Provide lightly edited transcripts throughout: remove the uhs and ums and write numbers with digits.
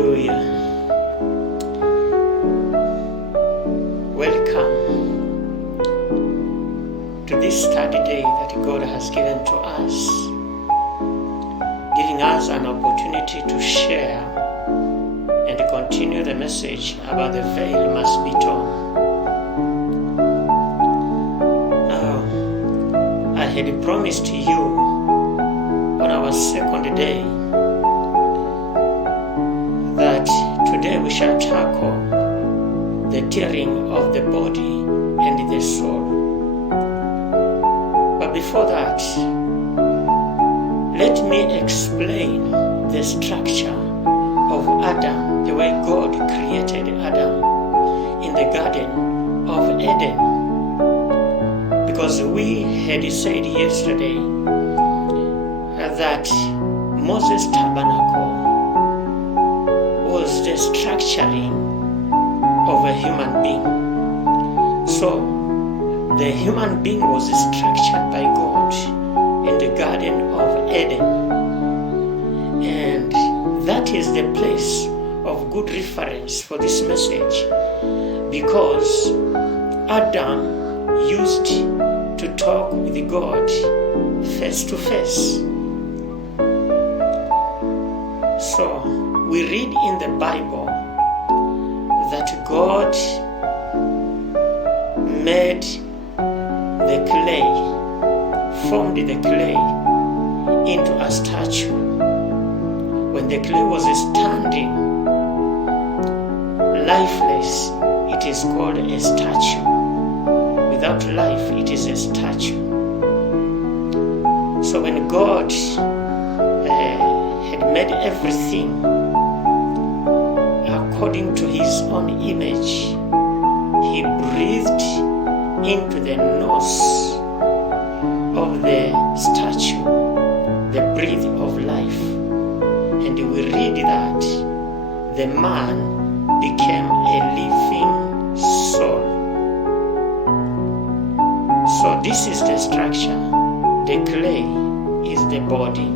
Hallelujah. Welcome to this study day that God has given to us, giving us an opportunity to share and continue the message about the veil must be torn. Now, I had promised you on our second day that today we shall tackle the tearing of the body and the soul. But before that, let me explain the structure of Adam, the way God created Adam in the Garden of Eden. Because we had said yesterday that Moses' tabernacle was the structuring of a human being. So the human being was structured by God in the Garden of Eden. And that is the place of good reference for this message, because Adam used to talk with God face to face. So we read in the Bible that God made the clay, formed the clay into a statue. When the clay was standing lifeless, it is called a statue. Without life, it is a statue. So when God had made everything according to his own image, he breathed into the nose of the statue the breath of life. And we read that the man became a living soul. So this is the structure. The clay is the body.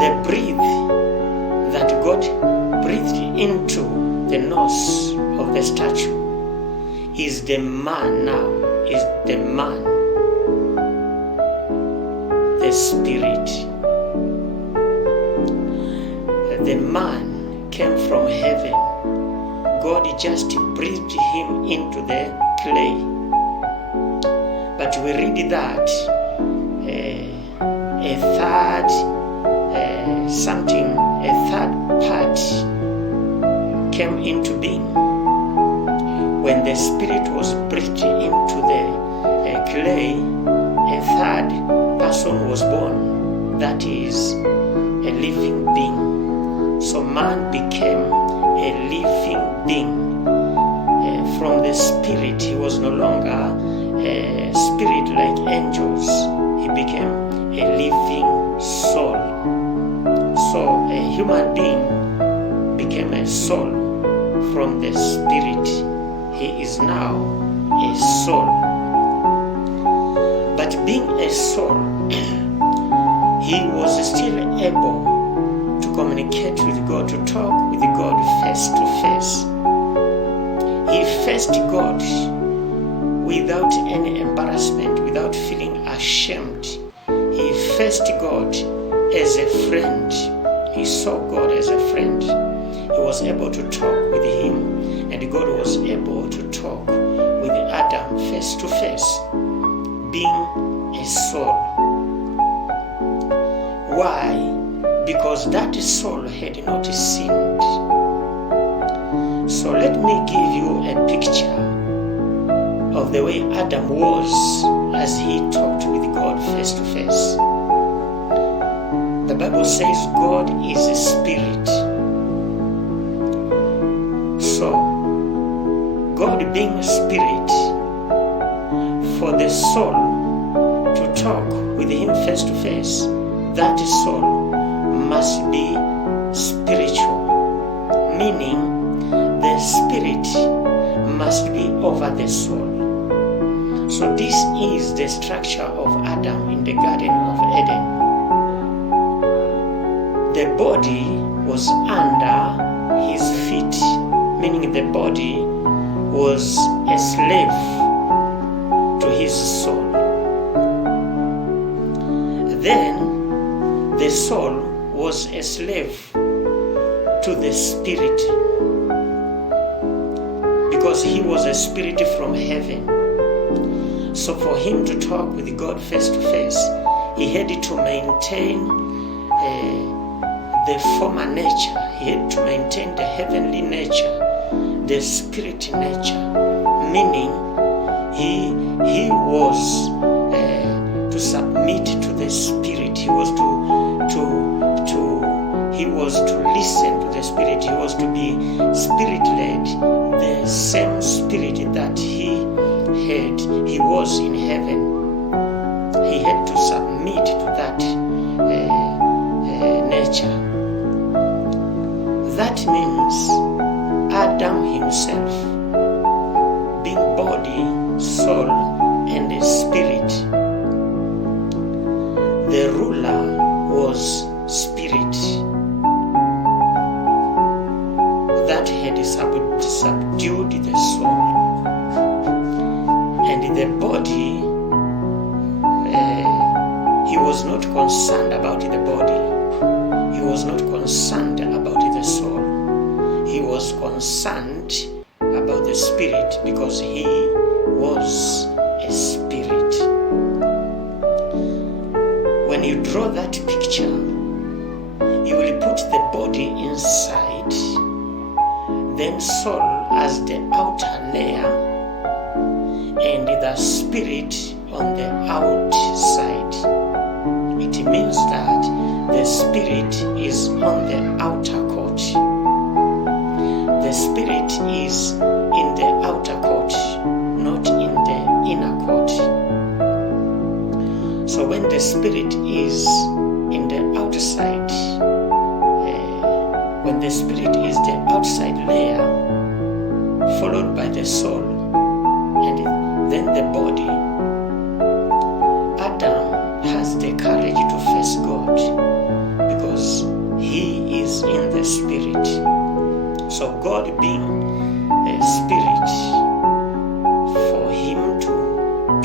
The breath that God breathed into the nose of the statue is the man now, is the man, the spirit. The man came from heaven. God just breathed him into the clay. But we read that a third part came into being. When the spirit was breathed into the clay, a third person was born, that is a living being. So man became a living being. From the spirit, he was no longer a spirit like angels. He became a living soul. So a human being became a soul from the spirit. He is now a soul. But being a soul, he was still able to communicate with God, to talk with God face to face. He faced God without any embarrassment, without feeling ashamed. He faced God as a friend. He saw God as a friend. He was able to talk with him, and God was able to talk with Adam face to face, being a soul. Why? Because that soul had not sinned. So let me give you a picture of the way Adam was as he talked with God face to face. The Bible says God is a spirit. So, God being a spirit, for the soul to talk with him face to face, that soul must be spiritual, meaning the spirit must be over the soul. So this is the structure of Adam in the Garden of Eden. The body was under his feet, meaning the body was a slave to his soul. Then the soul was a slave to the spirit, because he was a spirit from heaven. So for him to talk with God face to face, he had to maintain the former nature. He had to maintain the heavenly nature, the spirit nature, meaning he was to submit to the spirit. He was to listen to the spirit. He was to be spirit led, the same spirit that he had. He was in heaven. He had to submit to that nature. That means Adam himself, being body, soul, and a spirit, the ruler was spirit that had subdued the soul, and the body, he was not concerned about the body. He was not concerned about the soul. He was concerned about the spirit, because he was a spirit. When you draw that picture, you will put the body inside, then soul as the outer layer, and the spirit on the outside. It means that the spirit is on the outer court. The spirit is in the outer court, not in the inner court. So when the spirit is in the outside, when the spirit is the outside layer, followed by the soul, and then the body, Adam has the courage to face God, because he is in the spirit. So God being a spirit, for him to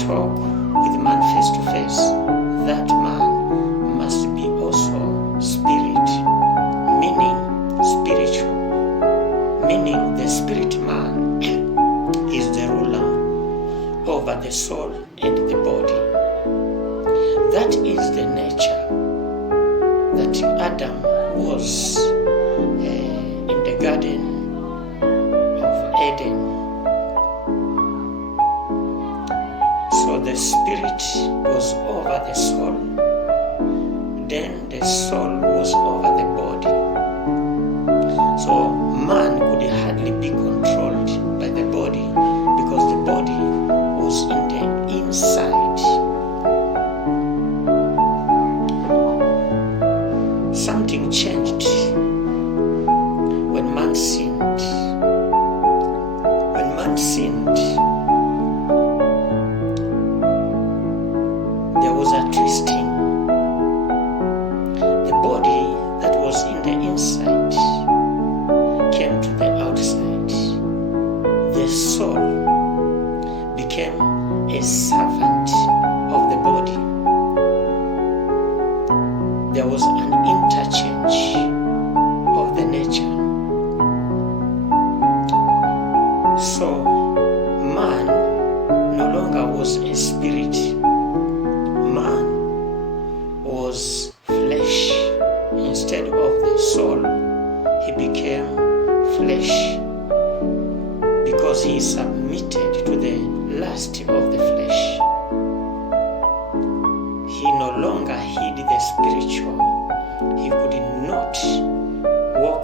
talk with man face to face, that man must be also spirit, meaning spiritual, meaning the spirit man is the ruler over the soul and the body. That is the nature that Adam was in the Garden of Eden. So the spirit was over the soul, then the soul was over the body. So man could hardly be controlled by the body, because the body was in the inside. Something changed when man sinned. When man sinned, there was a twisting. The body that was in the inside came to the outside. The soul became a servant of the body. There was an interchange of the nature. So man no longer was a spirit. Man was flesh. Instead of the soul, he became flesh, because he submitted to the lust of the flesh. He no longer hid the spiritual. He could not walk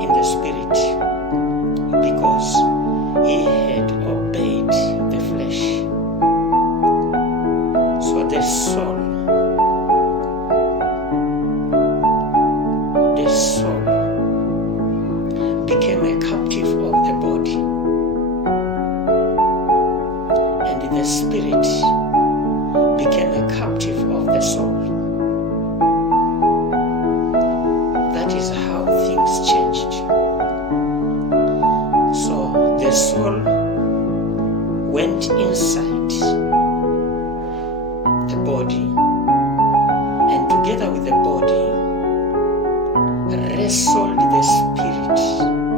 in the spirit, because he had obeyed the flesh. So the soul became a captive of the body. that is how things changed. So the soul went inside the body, and together with the body wrestled the spirit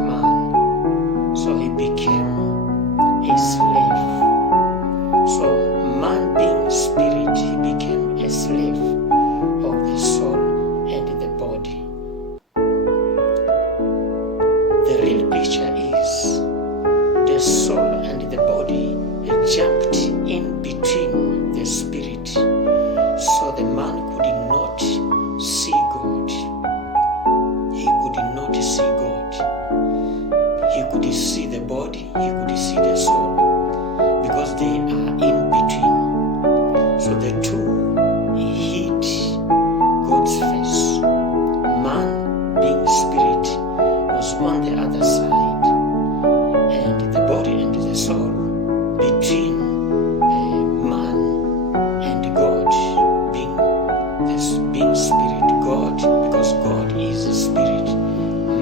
man. So he became a slave. So man being spirit, he became a slave of the soul and the body. The real picture is the soul and the body jumped in between the spirit, so the man could not see God. He could not see God. He could see the body, he could see the soul, because they are in between. So the two hid God's face. Man, being spirit, was on the other side, and the body and the soul between man and God, being spirit, God, because God is a spirit,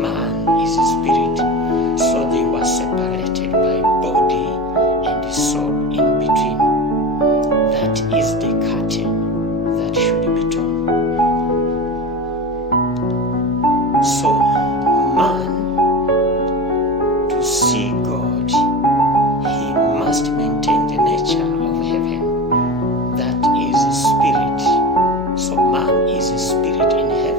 man is a spirit. So they were separated by body and soul in between. That is the curtain that should be torn. So man, to see God, he must maintain the nature of heaven. That is spirit. So man is a spirit in heaven.